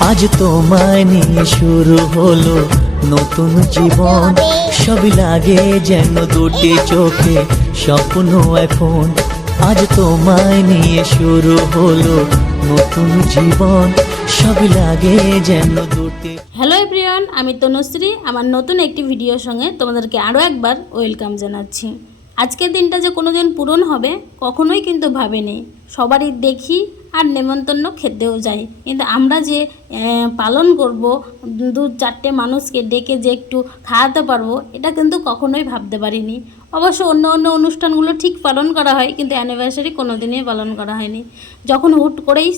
আজ তোমায় নিয়ে শুরু হলো নতুন জীবন। সবই লাগে যেন দুটি চোখে স্বপ্ন এখন। আজ তোমায় নিয়ে শুরু হলো নতুন জীবন। সবই লাগে যেন দুটি হ্যালো এভরিওয়ান আমি তনুশ্রী। আমার নতুন একটি ভিডিওর সঙ্গে তোমাদেরকে আরও একবার ওয়েলকাম জানাচ্ছি। আজকের দিনটা যে কোনো দিন পূরণ হবে, কখনোই কিন্তু ভাবেনি। সবারই দেখি আর নেমন্তন্ন খেতেও যাই। কিন্তু আমরা যে পালন করব, দু চারটে মানুষকে ডেকে যে একটু খাওয়াতে পারব, এটা কিন্তু কখনোই ভাবতে পারিনি। অবশ্য অন্য অন্য অনুষ্ঠানগুলো ঠিক পালন করা হয়, কিন্তু অ্যানিভার্সারি কোনো দিনই পালন করা হয়নি। যখন হুট করেই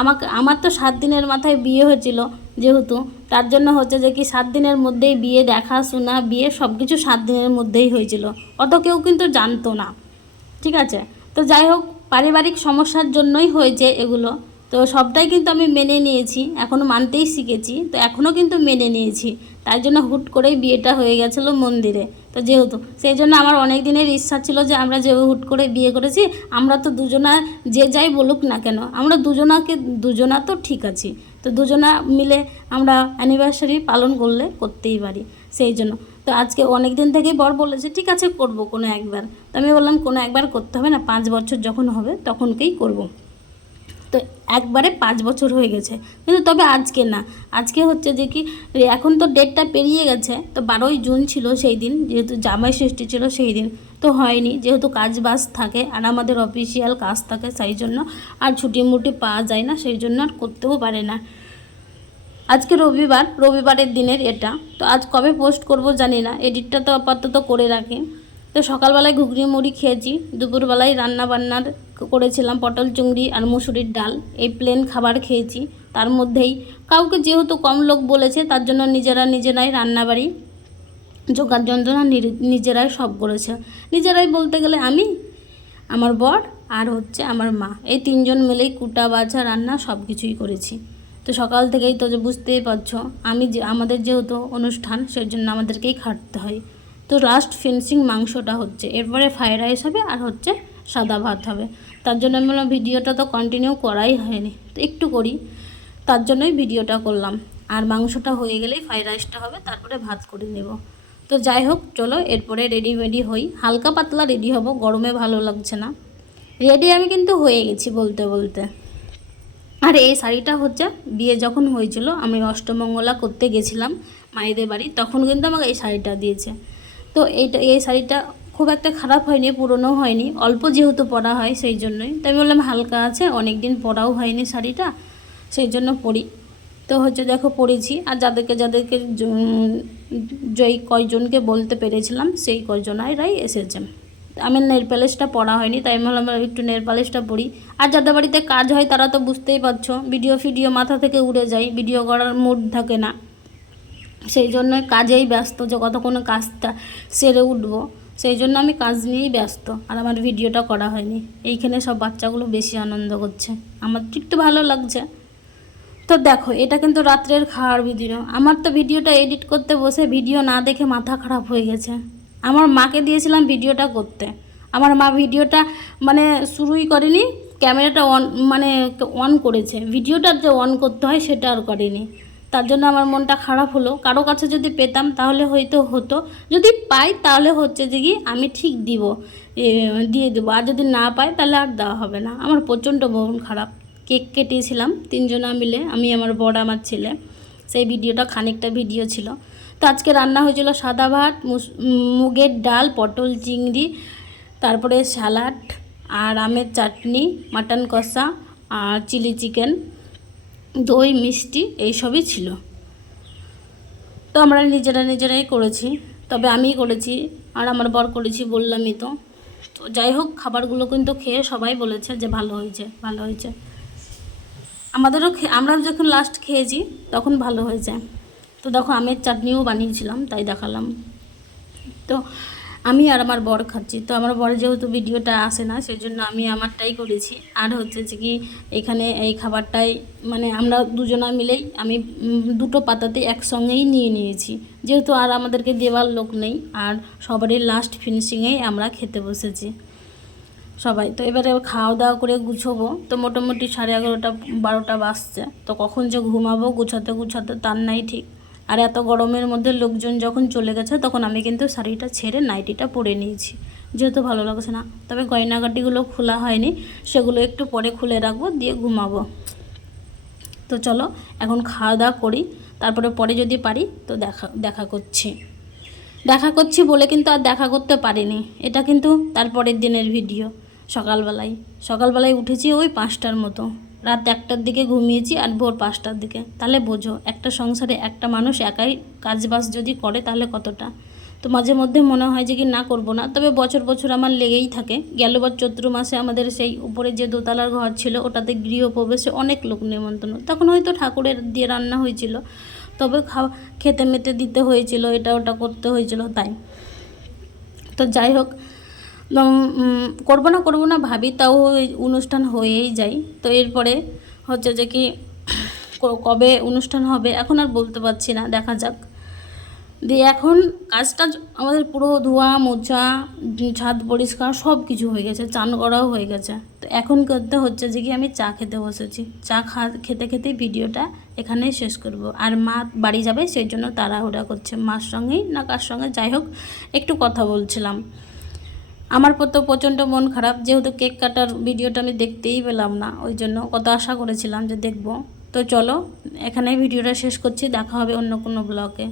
আমাকে, আমার তো সাত দিনের মাথায় বিয়ে হয়েছিল যেহেতু, তার জন্য হচ্ছে যে কি সাত দিনের মধ্যেই বিয়ে দেখাশোনা বিয়ে সব কিছু সাত দিনের মধ্যেই হয়েছিল। অত কেউ কিন্তু জানতো না। ঠিক আছে? তো যাই হোক পারিবারিক সমস্যার জন্যই হয়েছে এগুলো। তো সবটাই কিন্তু আমি মেনে নিয়েছি এখনও মানতেই শিখেছি, তো এখনও কিন্তু মেনে নিয়েছি। তাই জন্য হুট করেই বিয়েটা হয়ে গেছিল মন্দিরে। তো যেহেতু, সেই জন্য আমার অনেক দিনের ইচ্ছা ছিল যে আমরা যে হুট করে বিয়ে করেছি, আমরা তো দুজনা যে যাই বলুক না কেন, আমরা দুজনাকে, দুজনা তো ঠিক আছি। তো দুজনা মিলে আমরা অ্যানিভার্সারি পালন করলে করতেই পারি, সেই জন্য। তো আজকে অনেক দিন থেকেই বর বলেছে, ঠিক আছে, করব কোনো একবার। তো আমি বললাম, কোনো একবার করতে হবে না, পাঁচ বছর যখন হবে তখনকেই করব। তো একবারে পাঁচ বছর হয়ে গেছে। কিন্তু তবে আজকে না, আজকে হচ্ছে যে কি, এখন তো ডেটটা পেরিয়ে গেছে, তো বারোই জুন ছিল সেই দিন, যেহেতু জামাই ষষ্ঠী ছিল সেই দিন, তো হয়নি, যেহেতু কাজ বাজ থাকে আর আমাদের অফিসিয়াল কাজ থাকে সেই জন্য আর ছুটি মুটি পাওয়া যায় না, সেই জন্য আর করতেও পারে না। আজকে রবিবার, রবিবারের দিনের এটা। তো আজ কবে পোস্ট করব জানি না, এডিটটা তো আপাতত করে রাখি। তো সকালবেলায় ঘুগনি, মুড়ি খেয়েছি, দুপুরবেলায় রান্না বান্নার করেছিলাম পটল চিংড়ি আর মুসুরির ডাল, এই প্লেন খাবার খেয়েছি। তার মধ্যেই কাউকে যেহেতু কম লোক বলেছে, তার জন্য নিজেরা নিজেরাই রান্নাবাড়ি জোগাড় যন্ত্রণা নিজেরাই সব করেছে। নিজেরাই বলতে গেলে আমি, আমার বর আর হচ্ছে আমার মা। এই তিনজন মিলেই কুটা, বাছা, রান্না সব কিছুই করেছি। তো সকাল থেকেই তো বুঝতেই পারছ, আমি যে, আমাদের যেহেতু অনুষ্ঠান সেই জন্য আমাদেরকেই খাটতে হয়। তো লাস্ট ফিনিশিং মাংসটা হচ্ছে, এরপরে ফ্রাইড রাইস হবে আর হচ্ছে সাদা ভাত হবে। তার জন্য আমি বললাম ভিডিওটা তো কন্টিনিউ করাই হয়নি, তো একটু করি। তার জন্যই ভিডিওটা করলাম। আর মাংসটা হয়ে গেলেই ফ্রাইড রাইসটা হবে, তারপরে ভাত করে নেব। তো যাই হোক, চলো এরপরে রেডি মেডি হই। হালকা পাতলা রেডি হব, গরমে ভালো লাগছে না। রেডি আমি কিন্তু হয়ে গেছি বলতে বলতে। আর এই শাড়িটা হচ্ছে বিয়ে যখন হয়েছিল, আমি অষ্টমঙ্গলা করতে গেছিলাম মায়েদের বাড়ি, তখন কিন্তু আমাকে এই শাড়িটা দিয়েছে। তো এইটা, এই শাড়িটা খুব একটা খারাপ হয়নি, পুরনো হয়নি, অল্প যেহেতু পরা হয় সেই জন্যই। তাই আমি বললাম, হালকা আছে অনেক দিন পরাও হয়নি শাড়িটা, সেই জন্য পরি। তো হচ্ছে দেখো পড়েছি আর যাদেরকে যাদেরকে যেই কয়জনকে বলতে পেরেছিলাম, সেই কয়জনারাই এসেছে আমি নেল পালিশটা পরা হয়নি, তাই আমি ভাবলাম একটু নেল পালিশটা পরি আর যাদের বাড়িতে কাজ হয় তারা তো বুঝতেই পারছ ভিডিও ফিডিও মাথা থেকে উড়ে যায় ভিডিও করার মুড থাকে না। সেই জন্য কাজেই ব্যস্ত, যে কতক্ষণ কাজটা সেরে উঠবো। সেই জন্য আমি কাজ নিয়েই ব্যস্ত, আর আমার ভিডিওটা করা হয়নি। এইখানে সব বাচ্চাগুলো বেশি আনন্দ করছে। আমার একটু ভালো লাগছে। তো দেখো, এটা কিন্তু রাত্রের খাওয়ার ভিডিও আমার তো ভিডিওটা এডিট করতে বসে ভিডিও না দেখে মাথা খারাপ হয়ে গেছে। আমার মাকে দিয়েছিলাম ভিডিওটা করতে। আমার মা ভিডিওটা মানে শুরুই করেনি, ক্যামেরাটা অন মানে অন করেছে। ভিডিওটা যে অন করতে হয় সেটা আর করেনি। তার জন্য আমার মনটা খারাপ হলো। কারও কাছে যদি পেতাম তাহলে হয়তো হতো। যদি পাই তাহলে হচ্ছে যে কি আমি ঠিক দিব দিয়ে দেবো। আর যদি না পাই তাহলে আর দেওয়া হবে না। আমার প্রচণ্ড মন খারাপ। কেক কেটেছিলাম তিনজনা মিলে, আমি আমার বড় আমার ছেলে। সেই ভিডিওটা খানিকটা ভিডিও ছিল। তো আজকে রান্না হয়েছিল সাদা ভাত মুগের ডাল, পটল চিংড়ি, তারপরে স্যালাড আর আমের চাটনি, মাটন কষা আর চিলি চিকেন, দই, মিষ্টি এইসবই ছিল। তো আমরা নিজেরা নিজেরাই করেছি, তবে আমিই করেছি আর আমার বর করেছি বললামই তো। তো যাই হোক, খাবারগুলো কিন্তু খেয়ে সবাই বলেছে যে ভালো হয়েছে ভালো হয়েছে। আমাদেরও আমরা যখন লাস্ট খেয়েছি, তখন ভালো হয়েছে। তো দেখো আমের চাটনিও বানিয়েছিলাম, তাই দেখালাম। তো আমি আর আমার বর খাচ্ছি, তো আমার বর যেহেতু ভিডিওটা আসে না সেই জন্য আমি আমারটাই করেছি। আর হচ্ছে যে কি, এখানে এই খাবারটাই মানে আমরা দুজনা মিলেই, আমি দুটো পাতাতে একসঙ্গেই নিয়ে নিয়েছি। যেহেতু আর আমাদেরকে দেওয়ার লোক নেই, আর সবারই লাস্ট ফিনিশিংয়েই আমরা খেতে বসেছি। সবাই, তো এবারে খাওয়া দাওয়া করে গুছোবো। তো মোটামুটি সাড়ে এগারোটা, বারোটা বাজছে। তো কখন যে ঘুমাবো, গুছাতে গুছাতে তার নাই ঠিক। আর এত গরমের মধ্যে লোকজন যখন চলে গেছে, তখন আমি কিন্তু শাড়িটা ছেড়ে নাইটিটা পরে নিয়েছি। যেহেতু ভালো লাগছে না, তবে গয়নাগাটিগুলো খোলা হয়নি, সেগুলো একটু পরে খুলে রাখব, দিয়ে ঘুমাবো। তো চলো, এখন খাওয়া দাওয়া করি, তারপরে পরে যদি পারি, তো দেখা দেখা করছি। দেখা করছি বলে কিন্তু আর দেখা করতে পারিনি, এটা কিন্তু তারপরের দিনের ভিডিও, সকালবেলায়। সকালবেলায় উঠেছি ওই পাঁচটার মতো। রাত একটার দিকে ঘুমিয়েছি আর ভোর পাঁচটার দিকে। তাহলে বোঝো, একটা সংসারে একটা মানুষ একাই কাজবাজ যদি করে তাহলে কতটা? তো মাঝে মধ্যে মনে হয় যে কি না করব না, তবে বছর বছর আমার লেগেই থাকে। গেলবার চৈত্র মাসে আমাদের সেই উপরে যে দোতলার ঘর ছিল, ওটাতে গৃহপ্রবেশে অনেক লোক নেমন্তন্ন। তখন হয়তো ঠাকুরের দিয়ে রান্না হয়েছিল, তবে খাওয়া, খেতে মেতে দিতে হয়েছিল, এটা ওটা করতে হয়েছিল, তাই। তো যাই হোক করব না করব না ভাবি, তাও অনুষ্ঠান হয়েই যায়। তো এরপরে হচ্ছে যে কি কবে অনুষ্ঠান হবে এখন আর বলতে পারছি না, দেখা যাক। দিয়ে এখন কাজটা আমাদের পুরো ধোয়া মোছা ছাদ পরিষ্কার সব কিছু হয়ে গেছে, চান করাও হয়ে গেছে। তো এখন করতে হচ্ছে যে কি, আমি চা খেতে বসেছি। চা খা, খেতে খেতেই ভিডিওটা এখানেই শেষ করব। আর মা বাড়ি যাবে, সেই জন্য তাড়াহুড়া করছে। মার সঙ্গেই না কার সঙ্গে, যাই হোক, একটু কথা বলছিলাম। আমার তো প্রচণ্ড মন খারাপ, যেহেতু কেক কাটার ভিডিওটা আমি দেখতেই পেলাম না, ওই জন্য কত আশা করেছিলাম যে দেখব। তো চলো এখানে ভিডিওটা শেষ করছি, দেখা হবে অন্য কোনো ব্লগে